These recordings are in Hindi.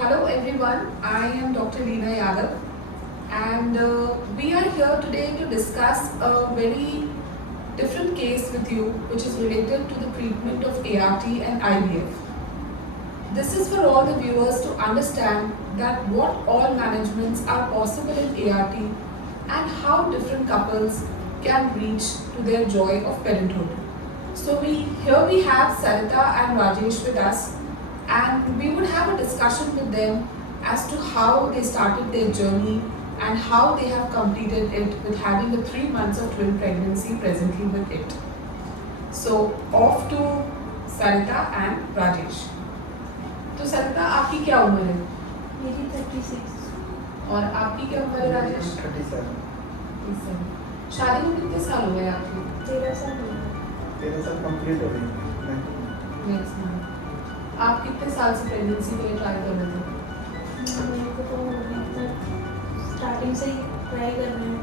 Hello everyone, I am Dr. Leena Yadav and we are here today to discuss a very different case with you which is related to the treatment of ART and IVF. This is for all the viewers to understand that what all managements are possible in ART and how different couples can reach to their joy of parenthood. So here we have Sarita and Rajesh with us and we would have a discussion with them as to how they started their journey and how they have completed it with having the 3 months of twin pregnancy presently with it. So off to Sarita and Rajesh. तो सरिता आपकी क्या उम्र है? मेरी 36। और आपकी क्या उम्र है राजेश? 37। शादी में कितने साल हो गए आपके? 13 साल हो गए। 13 साल कंप्लीट हो गए। Next month. आप कितने साल से प्रेगनेंसी के लिए ट्राई कर रहे थे? मेरे को तो मतलब स्टार्टिंग से ही ट्राई कर रहे हैं।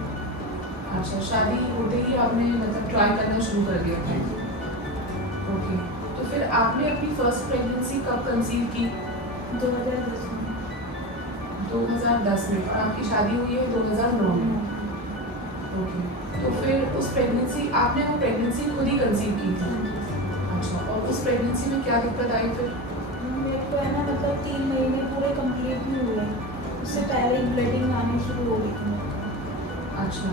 अच्छा, शादी होते ही आपने मतलब ट्राई करना शुरू कर दिया था? ओके, तो फिर आपने अपनी फर्स्ट प्रेगनेंसी कब कंसीव की? 2010 में। 2010 में। और आपकी शादी हुई है 2009 में? ओके, तो फिर उस प्रेगनेंसी आपने वो प्रेगनेंसी खुद ही कंसीव की थी? अच्छा, और उस प्रेगनेंसी में क्या दिक्कत आई फिर? मेरे को है ना मतलब 3 महीने पूरे कंप्लीट नहीं हुए, उससे पहले ही ब्लीडिंग आनी शुरू हो गई थी। अच्छा,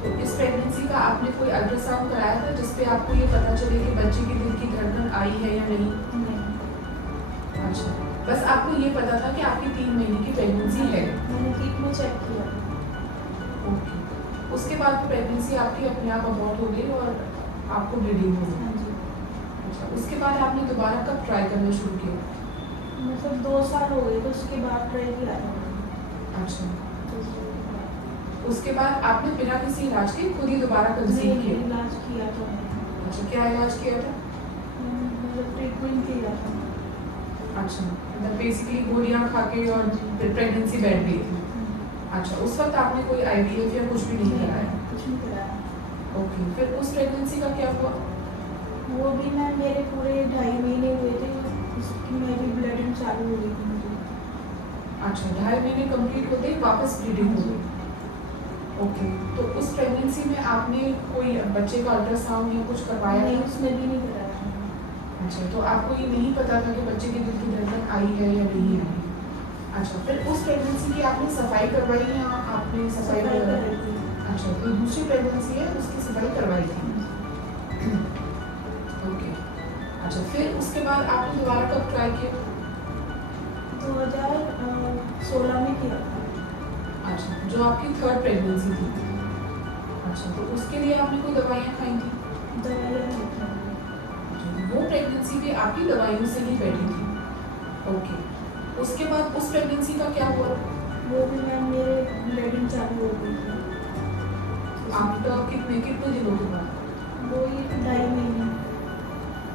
तो इस प्रेगनेंसी का आपने कोई अल्ट्रासाउंड कराया था जिसपे आपको ये पता चले कि बच्चे की दिल की धड़कन आई है या नहीं? नहीं। अच्छा, बस आपको ये पता था कि आपकी 3 महीने की प्रेगनेंसी है? मैंने किट में चेक किया। ओके, उसके बाद प्रेगनेंसी आपकी अपने आप अबॉर्ट हो गई और आपको ब्लीडिंग हो गई? हाँ जी। अच्छा, उसके बाद आपने दोबारा कब ट्राई करना शुरू किया? मतलब 2 साल हो गए तो उसके बाद ट्राई किया था। अच्छा, उसके बाद आपने बिना किसी इलाज के खुद ही दोबारा कंसीव नहीं, किया? इलाज किया था मैंने। अच्छा, क्या इलाज किया था? मतलब ट्रीटमेंट किया था। अच्छा, मतलब बेसिकली गोलियां खा के और फिर प्रेगनेंसी बैठ गई थी? अच्छा, उस वक्त आपने कोई IVF या कुछ भी नहीं कराया? कुछ नहीं कराया। ओके, फिर उस प्रेगनेंसी का क्या हुआ? वो भी मैं मेरे पूरे 2.5 महीने हुए थे, उसकी मेरी ब्लीडिंग चालू हो गई थी मुझे। अच्छा, 2.5 महीने कंप्लीट होते ही वापस ब्लीडिंग हो गई? ओके, तो उस प्रेगनेंसी में आपने कोई बच्चे का अल्ट्रासाउंड या कुछ करवाया नहीं, था? उसमें भी नहीं कराया। अच्छा, तो आपको ये नहीं पता था कि बच्चे की दिल की धड़कन आई है या नहीं आई? अच्छा, फिर उस प्रेगनेंसी की आपने सफाई करवाई या आपने सफाई कर करवाई? रही थी। अच्छा, तो दूसरी प्रेगनेंसी है उसकी सफाई करवाई थी? ओके, अच्छा, फिर उसके बाद आपने दोबारा कब ट्राई किया? 2016 में किया था। अच्छा, जो आपकी थर्ड प्रेगनेंसी थी? अच्छा, तो उसके लिए आपने कोई दवाइयाँ खाई थी? दवाइयाँ नहीं खाई। वो प्रेगनेंसी भी आपकी दवाइयों से ही बैठी थी? ओके, उसके बाद उस प्रेगनेंसी का क्या हुआ? वो भी मैम मेरे ब्लीडिंग चालू हो गई थी। आफ्टर कितने दिनों के बाद? वो ही 2.5 महीने।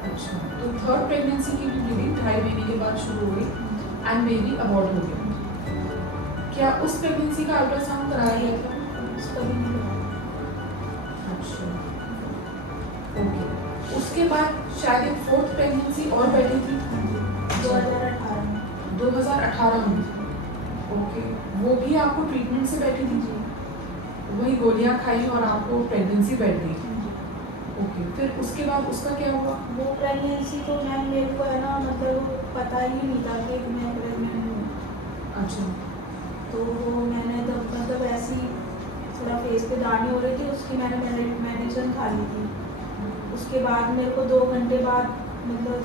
अच्छा, तो थर्ड प्रेगनेंसी की भी ब्लीडिंग 2.5 महीने के बाद शुरू हो गई एंड बेबी अबॉर्ट हो गया। क्या उस प्रेगनेंसी का अल्ट्रासाउंड कराया गया था? उसका भी नहीं कराया। अच्छा, ओके, उसके बाद शायद एक फोर्थ प्रेगनेंसी और बैठी थी? 2018 में। 2018 में? ओके, वो भी आपको ट्रीटमेंट से बैठी थी? वही गोलियां खाई और आपको प्रेगनेंसी बैठ गई? ओके, फिर उसके बाद उसका क्या हुआ? वो प्रेगनेंसी तो मैम मेरे को है ना मतलब पता ही नहीं था कि मैं प्रेग्नेंट हूँ। अच्छा, तो वो मैंने जब मतलब ऐसी थोड़ा फेस पे दाने हो रही थी, उसकी मैंने मेडिसिन खा ली थी। उसके बाद मेरे को 2 घंटे बाद मतलब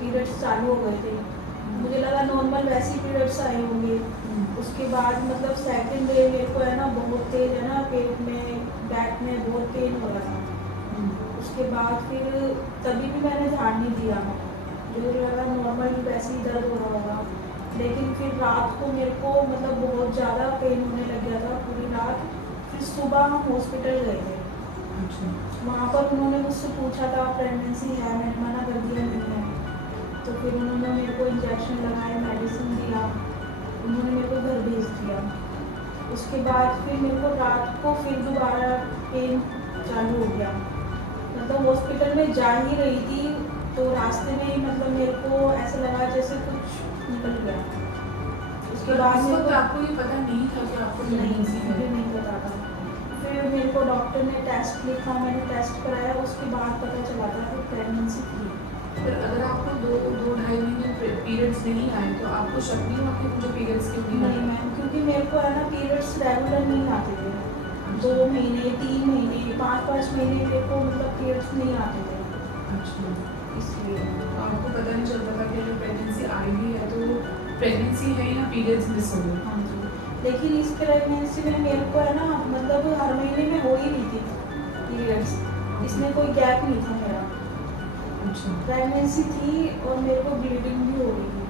पीरियड्स चालू हो गए थे। मुझे लगा नॉर्मल वैसे ही पीरियड्स आए होंगे। उसके बाद मतलब सेकंड डे मेरे को है ना बहुत तेज है ना पेट में बैक में बहुत पेन हो रहा था। उसके बाद फिर तभी भी मैंने ध्यान नहीं दिया, मुझे लगा नॉर्मल वैसे ही दर्द हो रहा होगा। लेकिन फिर रात को मेरे को मतलब बहुत ज़्यादा पेन होने लग गया था पूरी रात। फिर सुबह हम हॉस्पिटल गए थे। अच्छा, वहाँ पर उन्होंने मुझसे पूछा था प्रेगनेंसी है, मैंने मना कर दिया नहीं है। तो फिर उन्होंने मेरे को इंजेक्शन लगाए, मेडिसिन दिया, उन्होंने मेरे को घर भेज दिया। उसके बाद फिर मेरे को रात को फिर दोबारा पेन चालू हो गया। मतलब हॉस्पिटल में जा ही रही थी तो रास्ते में ही मतलब मेरे को ऐसा लगा जैसे कुछ कुछ निकल गया। उसके पर बाद उस मेरे वक्त को आपको ये पता नहीं था कि आपको नहीं प्रेगनेंसी है? मुझे नहीं पता था। फिर मेरे को डॉक्टर ने टेस्ट लिखा, मैंने टेस्ट कराया, उसके बाद पता चला था कि प्रेगनेंसी थी। फिर अगर आपको दो ढाई महीने पीरियड्स नहीं आए तो आपको शक नहीं हुआ कि मुझे पीरियड्स क्यों नहीं नहीं आए? मैम, क्योंकि मेरे को है ना पीरियड्स रेगुलर नहीं आते थे। 2 महीने 3 महीने 5-5 महीने मेरे को मतलब पीरियड्स नहीं आते थे, अच्छा, इसलिए। तो आपको पता नहीं चलता था कि अगर प्रेगनेंसी आई भी है तो प्रेगनेंसी है या पीरियड्स मिस हो गए? हाँ जी, लेकिन इस प्रेगनेंसी में मेरे को है ना मतलब हर महीने में हो ही रही थी पीरियड्स, इसमें कोई गैप नहीं था मेरा। अच्छा, प्रेगनेंसी थी और मेरे को ब्लीडिंग भी हो रही थी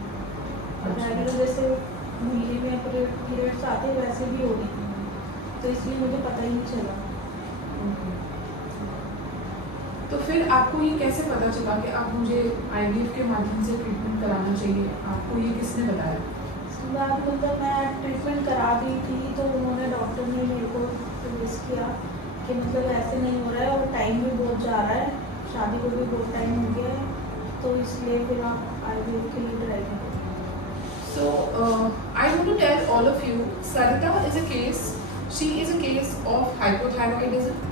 रेगुलर, जैसे महीने में पीरियड्स आते वैसे भी हो रही थी, तो इसलिए मुझे पता ही नहीं चला। ओके। तो फिर आपको ये कैसे पता चला कि अब मुझे आईवीएफ के माध्यम से ट्रीटमेंट कराना चाहिए? आपको ये किसने बताया? उसके बाद मतलब मैं ट्रीटमेंट करा दी थी, तो उन्होंने डॉक्टर ने मेरे को सजेस्ट किया कि मतलब ऐसे नहीं हो रहा है और टाइम भी बहुत जा रहा है, शादी को भी बहुत टाइम हो गया है, तो इसलिए फिर आप आईवीएफ के लिए ट्राई करो। So, I want to tell all of you, Sarita is a case, she is a case of hypothyroidism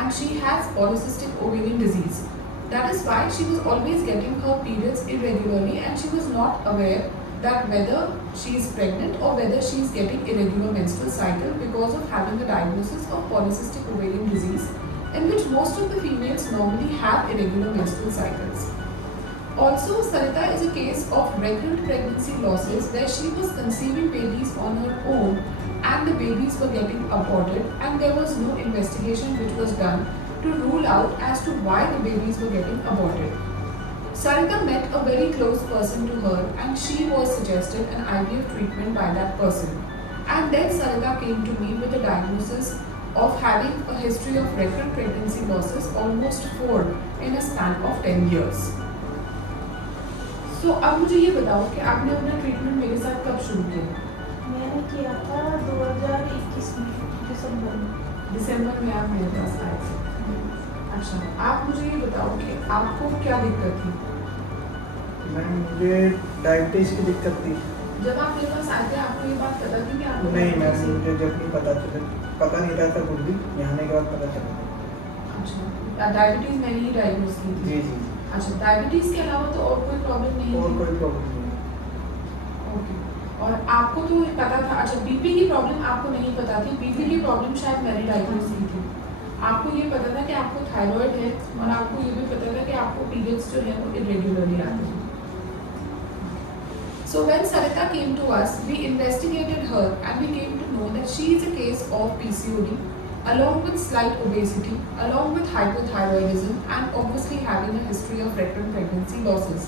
and she has polycystic ovarian disease. That is why she was always getting her periods irregularly and she was not aware that whether she is pregnant or whether she is getting irregular menstrual cycle because of having a diagnosis of polycystic ovarian disease, in which most of the females normally have irregular menstrual cycles. Also, Sarita is a case of recurrent pregnancy losses where she was conceiving babies on her own and the babies were getting aborted and there was no investigation which was done to rule out as to why the babies were getting aborted. Sarita met a very close person to her and she was suggested an IVF treatment by that person. And then Sarita came to me with a diagnosis of having a history of recurrent pregnancy losses, almost 4 in a span of 10 years. तो अब मुझे ये बताओ कि आपने अपना ट्रीटमेंट मेरे साथ कब शुरू किया? मैंने किया था 2021 में दिसंबर में। दिसंबर में आप मेरे पास आए थे। अच्छा, आप मुझे ये बताओ कि आपको क्या दिक्कत थी? मैम मुझे डायबिटीज़ की दिक्कत थी। जब आप मेरे पास आए थे आपको ये बात पता थी कि आपको नहीं मैम, diabetes है? मुझे जब नहीं पता नहीं रहता कुछ भी, यहाँ आने के बाद पता चला। अच्छा, डायबिटीज मैंने ही डायग्नोज की थी। जी जी, अच्छा, डायबिटीज के अलावा तो और कोई प्रॉब्लम नहीं और थी? कोई प्रॉब्लम नहीं। ओके, और आपको तो पता था। अच्छा, बीपी की प्रॉब्लम आपको नहीं पता थी? बीपी की प्रॉब्लम शायद मैंने डायग्नोज की थी। आपको ये पता था कि आपको थायराइड है और आपको ये भी पता था कि आपको पीरियड्स जो है वो इरेगुलरली आते हैं। So when Sarita came to us, we investigated her and we came to know that she is a case of PCOD along with slight obesity, along with hypothyroidism and obviously having a history of recurrent pregnancy losses.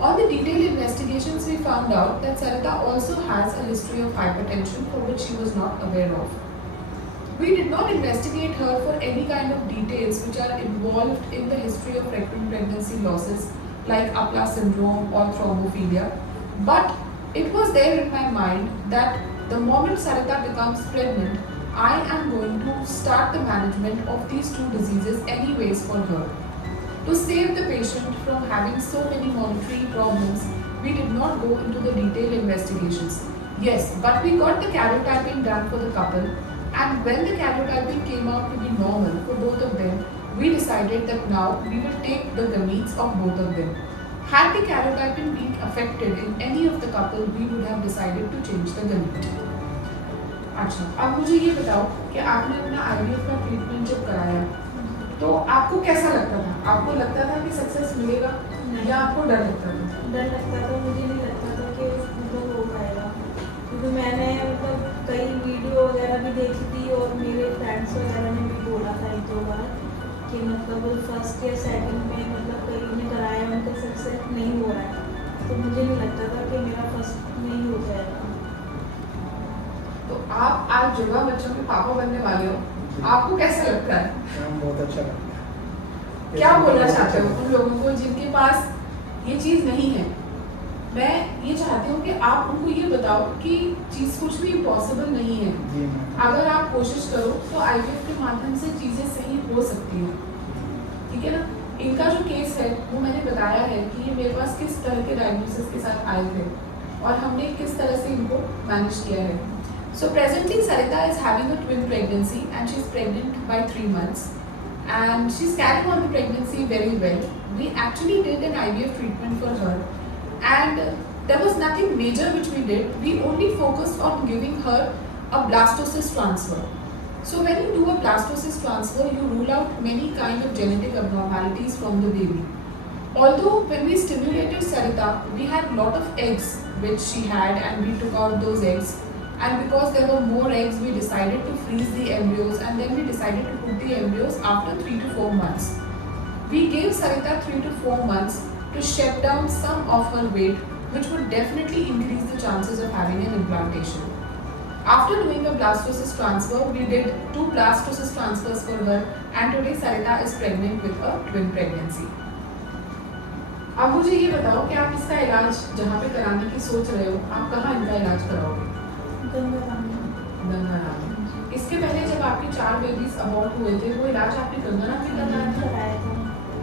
On the detailed investigations, we found out that Sarita also has a history of hypertension for which she was not aware of. We did not investigate her for any kind of details which are involved in the history of recurrent pregnancy losses like Apla syndrome or thrombophilia. But it was there in my mind that the moment Sarita becomes pregnant, I am going to start the management of these two diseases anyways for her. To save the patient from having so many monitoring problems, we did not go into the detailed investigations. Yes, but we got the karyotyping done for the couple, and when the karyotyping came out to be normal for both of them, we decided that now we will take the gametes of both of them. Had the karyotyping been affected in any of the couple, we would have decided to change the gamete. अच्छा, अब मुझे ये बताओ कि आपने अपना आईवीएफ का ट्रीटमेंट जब कराया तो आपको कैसा लगता था? आपको लगता था कि सक्सेस मिलेगा या आपको डर लगता था? डर लगता था, मुझे नहीं लगता था कि मतलब हो पाएगा, क्योंकि मैंने मतलब कई वीडियो वगैरह भी देखी थी और मेरे फ्रेंड्स वगैरह ने भी बोला था 1-2 बार कि मतलब फर्स्ट या सेकंड में मतलब कई ने कराया, उनका सक्सेस नहीं हो रहा है, तो मुझे नहीं लगता था कि मेरा फर्स्ट में ही हो जाएगा। तो आप आज जुड़वा बच्चों के पापा बनने वाले हो, आपको कैसा लगता है? मैम बहुत अच्छा लगता है। क्या बोलना चाहते हो उन लोगों को जिनके पास ये चीज़ नहीं है? मैं ये चाहती हूँ कि आप उनको ये बताओ कि चीज़ कुछ भी इम्पॉसिबल नहीं है। जी मैम, अगर आप कोशिश करो तो आईवीएफ के माध्यम से चीज़ें सही हो सकती हैं, ठीक है ना? इनका जो केस है वो मैंने बताया है कि ये मेरे पास किस तरह के डायग्नोसिस के साथ आए थे और हमने किस तरह से इनको मैनेज किया है. So presently Sarita is having a twin pregnancy and she is pregnant by 3 months and she is carrying on the pregnancy very well. We actually did an IVF treatment for her and there was nothing major which we did. We only focused on giving her a blastocyst transfer. So when you do a blastocyst transfer, you rule out many kind of genetic abnormalities from the baby. Although when we stimulated Sarita, we had lot of eggs which she had and we took out those eggs. And because there were more eggs, we decided to freeze the embryos and then we decided to put the embryos after 3 to 4 months. We gave Sarita 3 to 4 months to shed down some of her weight, which would definitely increase the chances of having an implantation. After doing a blastocyst transfer, we did 2 blastocyst transfers for her and today Sarita is pregnant with a twin pregnancy. अब मुझे ये बताओ कि आप इसका इलाज जहाँ पे कराने की सोच रहे हो, आप कहाँ इनका इलाज कराओगे? गंगाराम. इसके पहले जब आपके 4 बेबीज अबॉर्ट हुए थे, वो इलाज आपने गंगाराम में कराया था?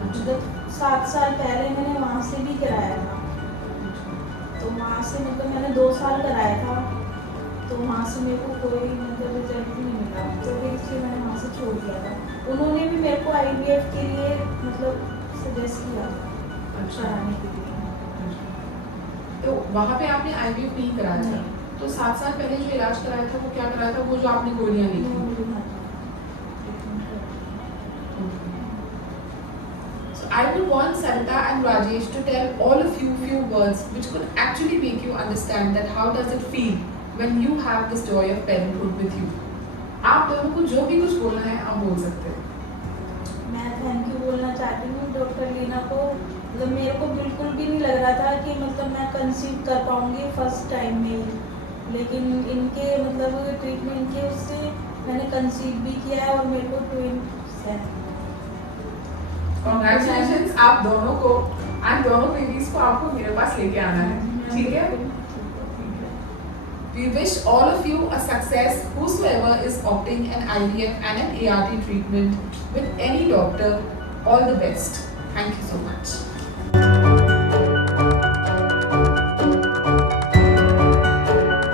मतलब 7 साल पहले मैंने वहाँ से भी कराया था. तो वहाँ से मतलब मैंने 2 साल कराया था. तो वहाँ से मेरे को कोई मतलब रिजल्ट नहीं मिला. तो फिर इसलिए मैंने वहाँ से छोड़ दिया था. उन्होंने भी मेरे को IVF के लिए मतलब सजेस्ट किया था कराने के लिए. तो वहाँ पे आपने IVF नहीं कराया था? तो 7 साल पहले जो इलाज कराया था वो क्या कराया था? वो जो आपने गोलियाँ ली थी? So I would want Sarita and Rajesh to tell all of you few words which could actually make you understand that how does it feel when you have this joy of parenthood with you. आप दोनों को जो भी कुछ बोलना है आप बोल सकते हैं. मैं थैंक यू बोलना चाहती हूँ डॉक्टर लीना को. मतलब मेरे को बिल्कुल भी नहीं लग रहा था कि मतलब मैं कंसीव कर पाऊँगी फर्स्ट टाइम में ही. लेकिन इनके मतलब ट्रीटमेंट के उससे मैंने कंसीव भी किया है और मेरे को ट्विन्स है. Congratulations आप दोनों को एंड दोनों बेबीज को आपको मेरे पास लेके आना है. ठीक है? We wish all of you a success whosoever is opting an IVF and an ART treatment with any doctor. All the best. Thank you so much.